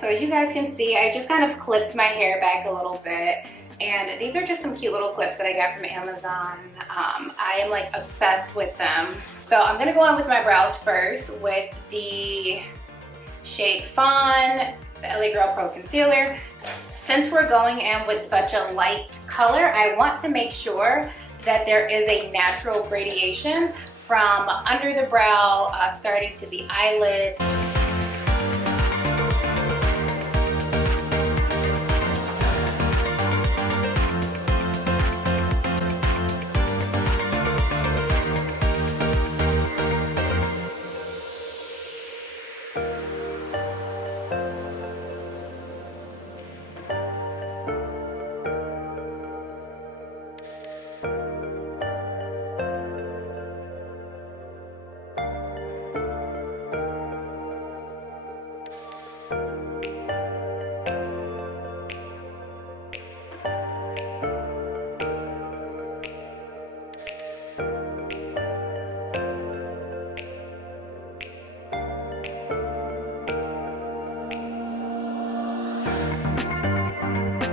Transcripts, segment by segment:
So as you guys can see, I just kind of clipped my hair back a little bit, and these are just some cute little clips that I got from Amazon. I am like obsessed with them. So I'm gonna go in with my brows first with the shade FAWN, the LA Girl Pro Concealer. Since we're going in with such a light color, I want to make sure that there is a natural gradation from under the brow, starting to the eyelid.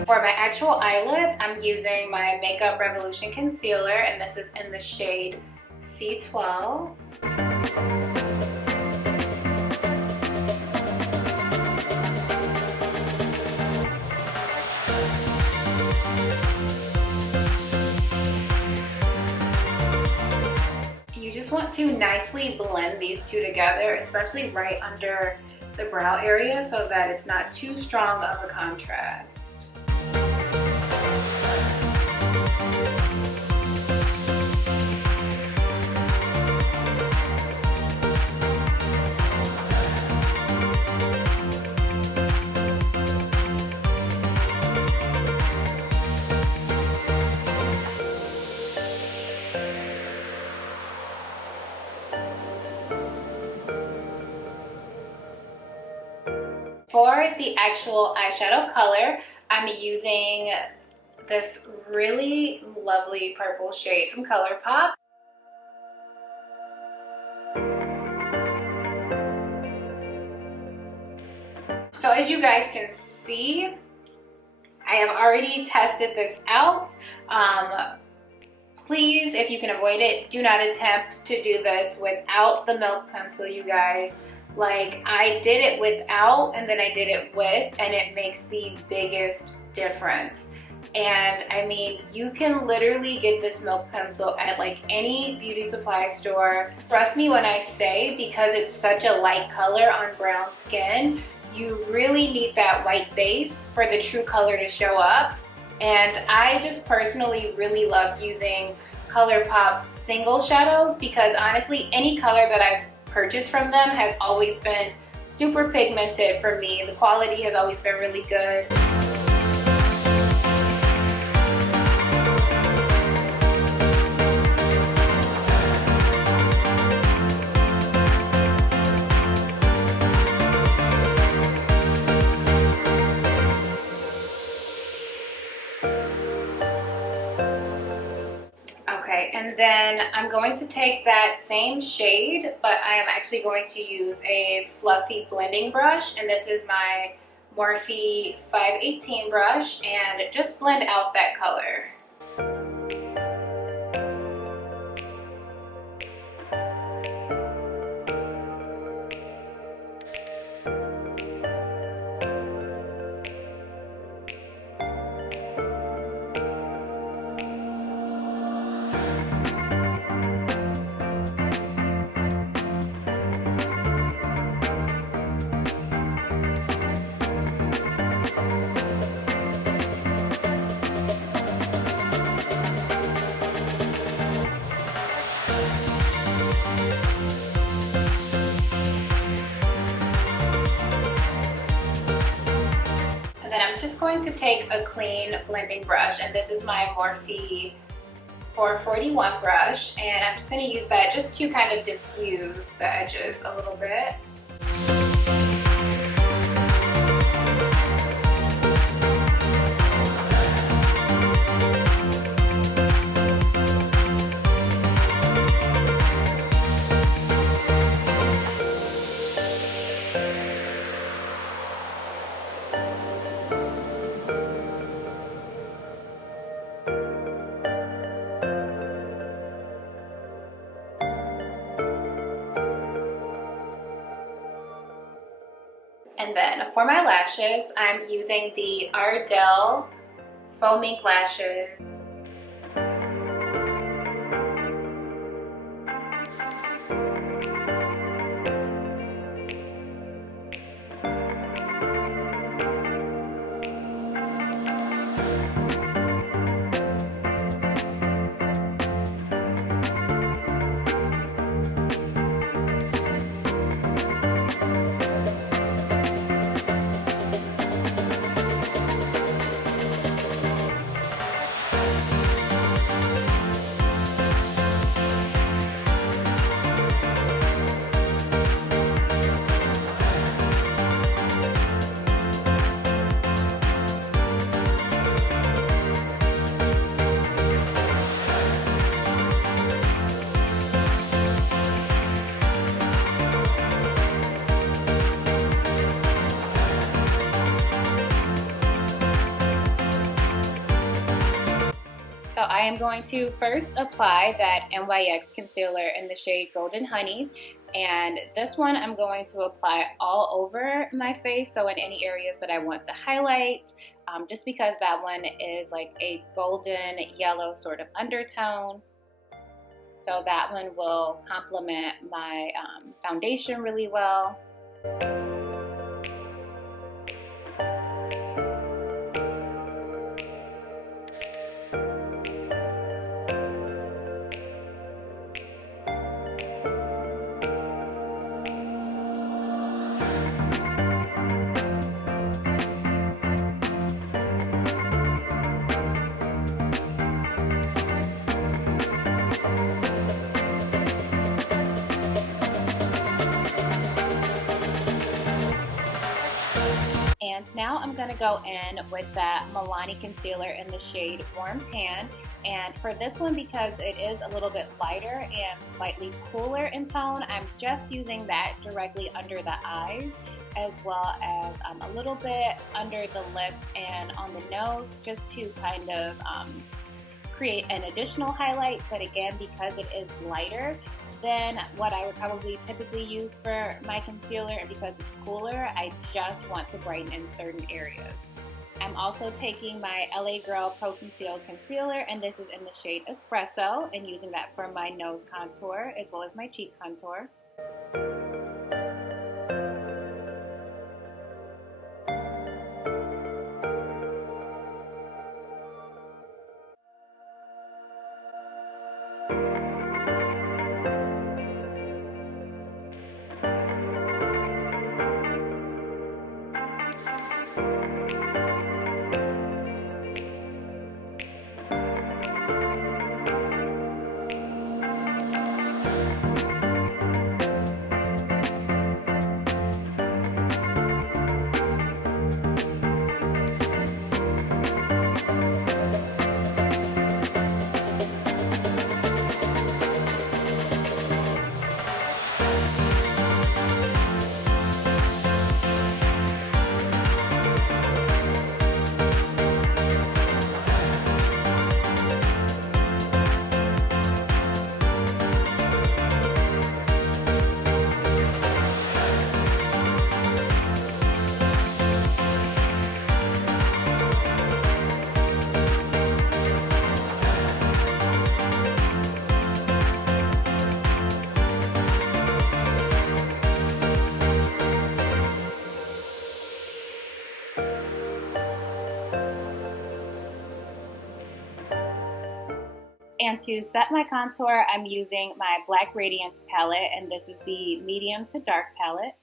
For my actual eyelids, I'm using my Makeup Revolution Concealer, and this is in the shade C12. You just want to nicely blend these two together, especially right under the brow area, so that it's not too strong of a contrast. For the actual eyeshadow color, I'm using this really lovely purple shade from Colourpop. So as you guys can see, I have already tested this out. Please, if you can avoid it, do not attempt to do this without the Milk pencil, you guys. Like, I did it without and then I did it with, and it makes the biggest difference. And I mean, you can literally get this Milk pencil at like any beauty supply store. Trust me when I say, because it's such a light color on brown skin, you really need that white base for the true color to show up. And I just personally really love using Colourpop single shadows, because honestly, any color that I've purchased from them has always been super pigmented for me. The quality has always been really good. And then I'm going to take that same shade, but I am actually going to use a fluffy blending brush, and this is my Morphe 518 brush, and just blend out that color. then I'm just going to take a clean blending brush, and this is my Morphe 441 brush, and I'm just going to use that just to kind of diffuse the edges a little bit. And then for my lashes, I'm using the Ardell Faux Mink lashes. So I am going to first apply that NYX concealer in the shade Golden Honey, and this one I'm going to apply all over my face, so in any areas that I want to highlight, just because that one is like a golden yellow sort of undertone. So that one will complement my foundation really well. And now I'm going to go in with that Milani concealer in the shade Warm Tan. And for this one, because it is a little bit lighter and slightly cooler in tone, I'm just using that directly under the eyes, as well as a little bit under the lip and on the nose, just to kind of create an additional highlight. But again, because it is lighter than what I would probably typically use for my concealer, and because it's cooler, I just want to brighten in certain areas. I'm also taking my LA Girl Pro Conceal Concealer, and this is in the shade Espresso, and using that for my nose contour as well as my cheek contour. And to set my contour, I'm using my Black Radiance palette, and this is the medium to dark palette.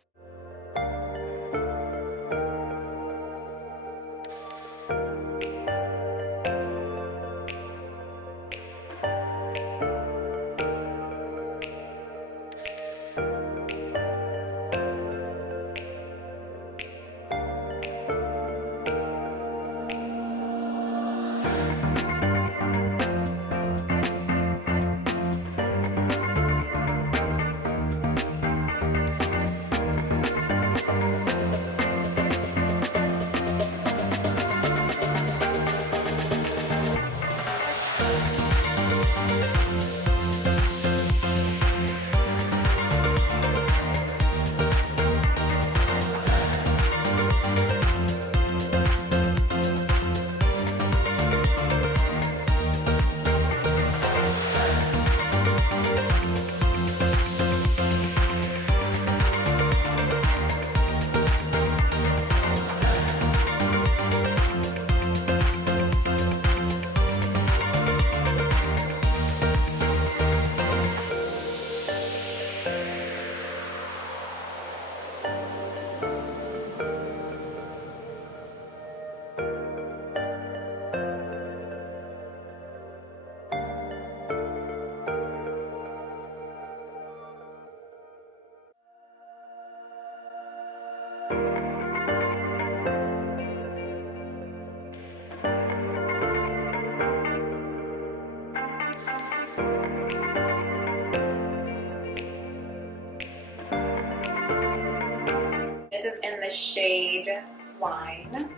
shade Wine.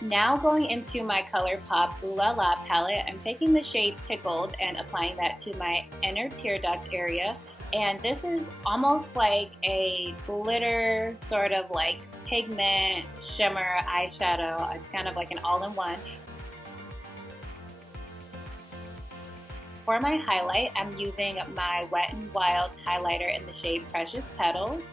Now going into my Colourpop Ooh Lala palette, I'm taking the shade Tickled and applying that to my inner tear duct area. And this is almost like a glitter, sort of like pigment, shimmer, eyeshadow. It's kind of like an all-in-one. For my highlight, I'm using my Wet n Wild highlighter in the shade Precious Petals.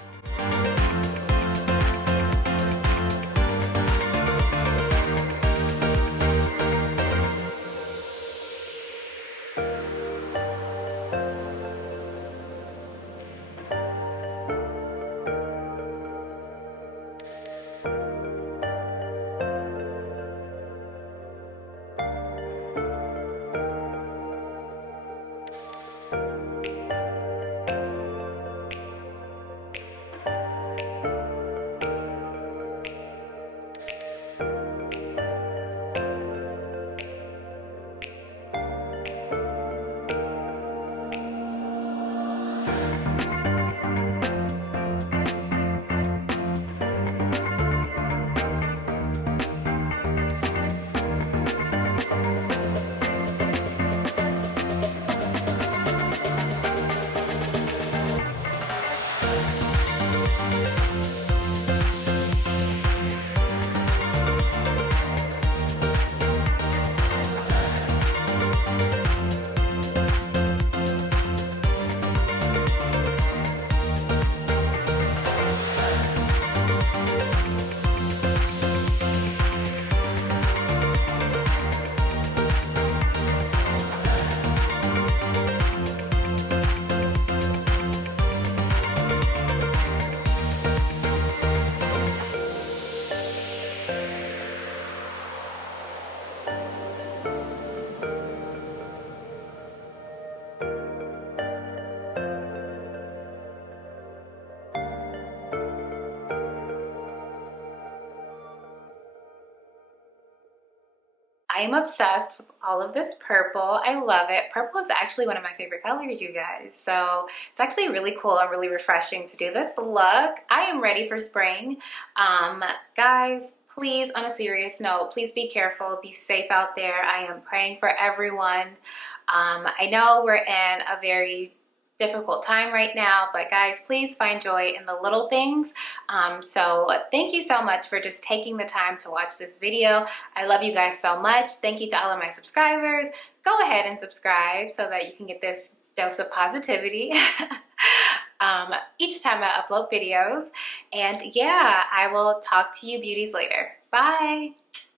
I am obsessed with all of this purple. I love it. Purple is actually one of my favorite colors, you guys. So it's actually really cool and really refreshing to do this look. I am ready for spring. Guys, please, on a serious note, please be careful, be safe out there. I am praying for everyone. I know we're in a very difficult time right now, but guys, please find joy in the little things. So thank you so much for just taking the time to watch this video. I love you guys so much. Thank you to all of my subscribers. Go ahead and subscribe so that you can get this dose of positivity each time I upload videos. And yeah, I will talk to you beauties later. Bye.